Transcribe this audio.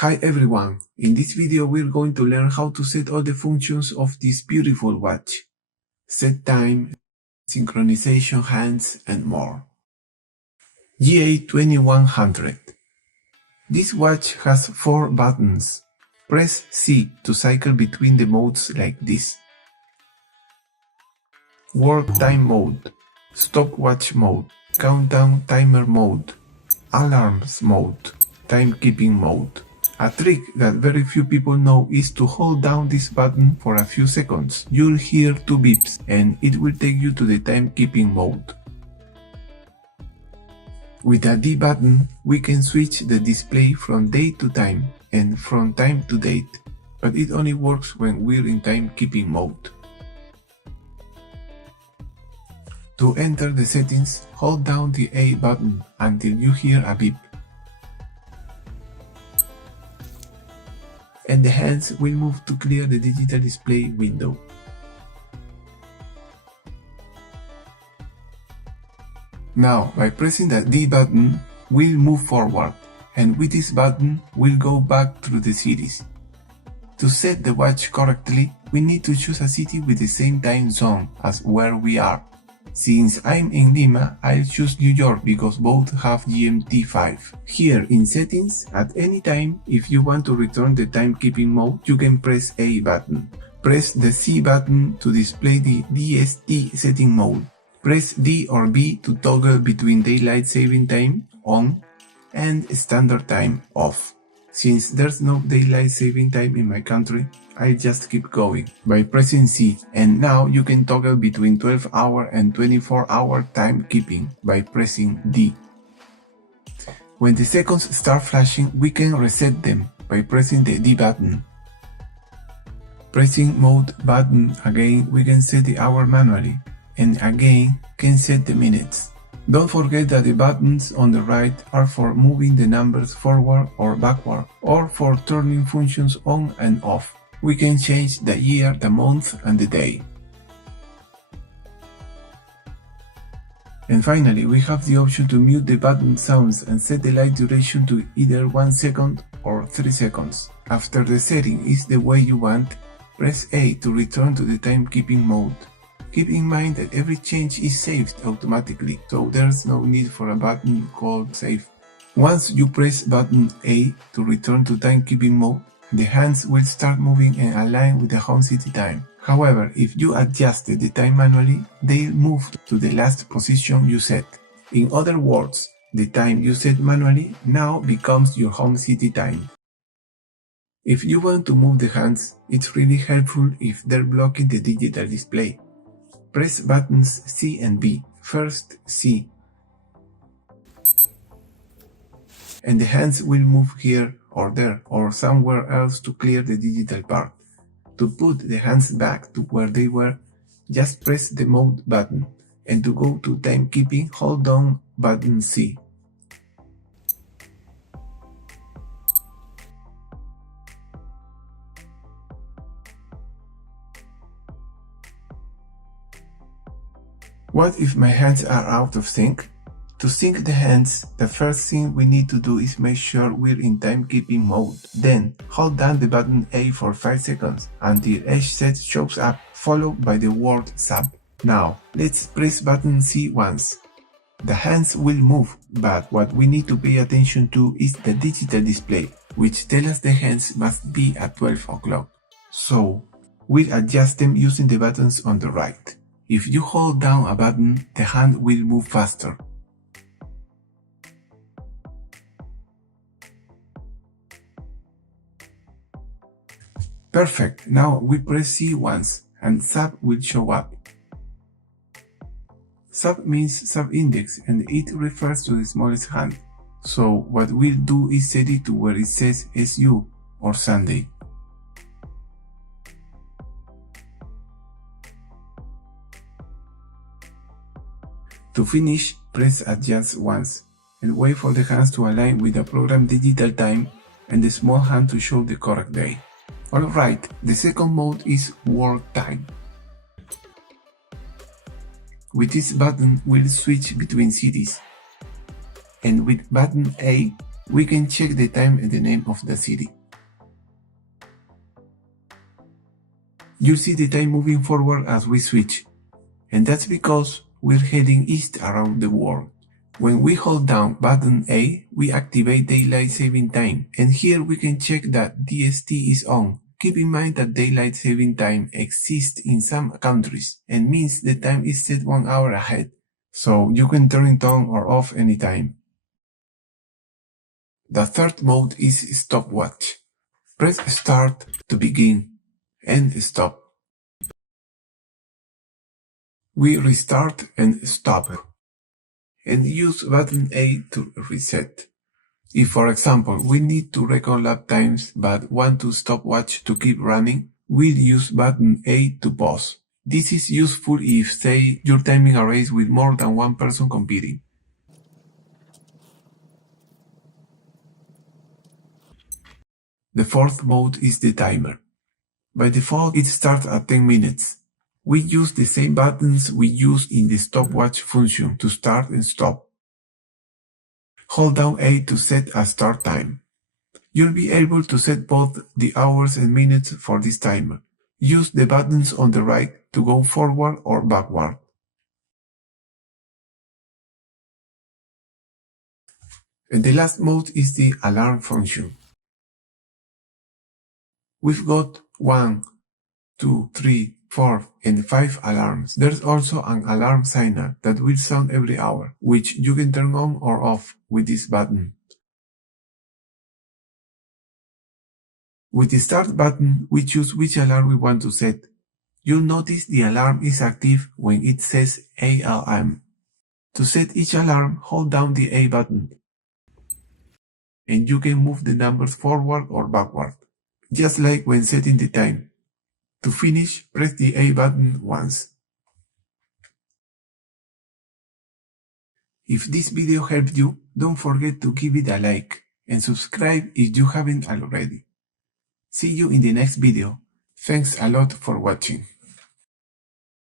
Hi everyone, in this video we're going to learn how to set all the functions of this beautiful watch. Set time, synchronization hands and more. GA-2100. This watch has 4 buttons. Press C to cycle between the modes like this. Work time mode, stopwatch mode, countdown timer mode, alarms mode, timekeeping mode. A trick that very few people know is to hold down this button for a few seconds. You'll hear 2 beeps and it will take you to the timekeeping mode. With the D button, we can switch the display from date to time and from time to date, but it only works when we're in timekeeping mode. To enter the settings, hold down the A button until you hear a beep. And the hands will move to clear the digital display window. Now, by pressing the D button, we'll move forward, and with this button, we'll go back through the series. To set the watch correctly, we need to choose a city with the same time zone as where we are. Since I'm in Lima, I'll choose New York because both have GMT 5. Here in settings, at any time, if you want to return the timekeeping mode, you can press A button. Press the C button to display the DST setting mode. Press D or B to toggle between daylight saving time on and standard time off. Since there's no daylight saving time in my country, I just keep going by pressing C, and now you can toggle between 12-hour and 24-hour timekeeping by pressing D. When the seconds start flashing, we can reset them by pressing the D button. Pressing mode button again, we can set the hour manually, and again can set the minutes. Don't forget that the buttons on the right are for moving the numbers forward or backward, or for turning functions on and off. We can change the year, the month, and the day. And finally, we have the option to mute the button sounds and set the light duration to either 1 second or 3 seconds. After the setting is the way you want, press A to return to the timekeeping mode. Keep in mind that every change is saved automatically, so there's no need for a button called Save. Once you press button A to return to timekeeping mode, the hands will start moving and align with the home city time. However, if you adjusted the time manually, they'll move to the last position you set. In other words, the time you set manually now becomes your home city time. If you want to move the hands, it's really helpful if they're blocking the digital display. Press buttons C and B. First C, and the hands will move here or there or somewhere else to clear the digital part. To put the hands back to where they were, just press the mode button, and to go to timekeeping, hold down button C. What if my hands are out of sync? To sync the hands, the first thing we need to do is make sure we're in timekeeping mode. Then, hold down the button A for 5 seconds until edge set shows up, followed by the word sub. Now, let's press button C once. The hands will move, but what we need to pay attention to is the digital display, which tells us the hands must be at 12 o'clock. So, we'll adjust them using the buttons on the right. If you hold down a button, the hand will move faster. Perfect, now we press C once, and sub will show up. Sub means sub-index, and it refers to the smallest hand. So what we'll do is set it to where it says SU, or Sunday. To finish, press adjust once, and wait for the hands to align with the program digital time and the small hand to show the correct day. Alright, the second mode is work time. With this button, we'll switch between cities. And with button A, we can check the time and the name of the city. You'll see the time moving forward as we switch, and that's because we're heading east around the world. When we hold down button A, we activate Daylight Saving Time, and here we can check that DST is on. Keep in mind that Daylight Saving Time exists in some countries and means the time is set 1 hour ahead, so you can turn it on or off anytime. The third mode is Stopwatch. Press Start to begin and stop. We restart and stop, and use button A to reset. If, for example, we need to record lap times but want to stopwatch to keep running, we'll use button A to pause. This is useful if, say, you're timing a race with more than one person competing. The fourth mode is the timer. By default, it starts at 10 minutes. We use the same buttons we use in the stopwatch function to start and stop. Hold down A to set a start time. You'll be able to set both the hours and minutes for this timer. Use the buttons on the right to go forward or backward. And the last mode is the alarm function. We've got 1, 2, 3, 4, and 5 alarms. There's also an alarm signer that will sound every hour, which you can turn on or off with this button. With the start button, we choose which alarm we want to set. You'll notice the alarm is active when it says ALM. To set each alarm, hold down the A button, and you can move the numbers forward or backward, just like when setting the time. To finish, press the A button once. If this video helped you, don't forget to give it a like and subscribe if you haven't already. See you in the next video. Thanks a lot for watching.